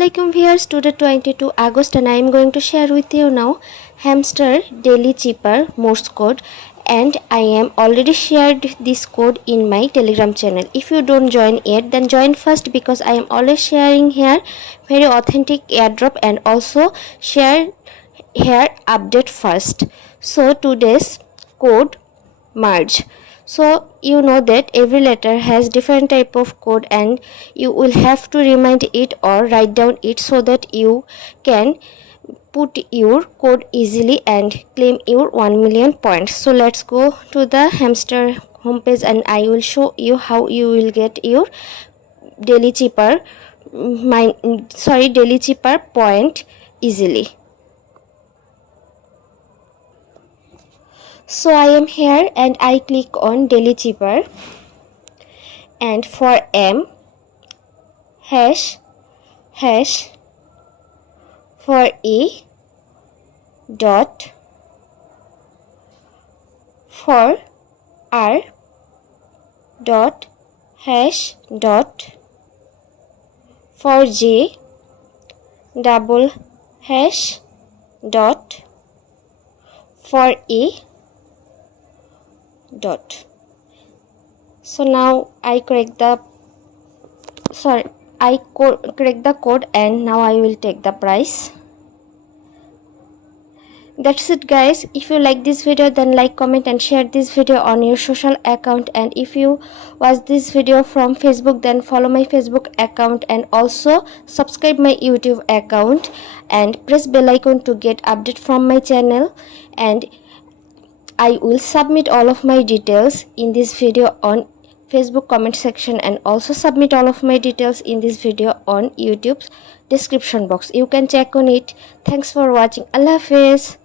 Assalamualaikum viewers, today 22 August and I am going to share with you now Hamster daily Cipher morse code, and I am already shared this code in my Telegram channel. If you don't join yet, then join first, because I am always sharing here very authentic airdrop and also share here update first. So today's code merge. So you know that every letter has different type of code and you will have to remind it or write down it so that you can put your code easily and claim your 1 million points. So let's go to the Hamster homepage and I will show you how you will get your daily Cipher daily Cipher point easily. So I am here and I click on daily Cipher, and for M hash for E dot, for R dot hash dot, for J double hash dot, for E dot. So now I correct the code and now I will take the price. That's it guys. If you like this video, then like, comment and share this video on your social account, and if you watch this video from Facebook, then follow my Facebook account and also subscribe my YouTube account and press bell icon to get update from my channel, and I will submit all of my details in this video on Facebook comment section and also submit all of my details in this video on YouTube's description box. You can check on it. Thanks for watching. Allah Hafiz.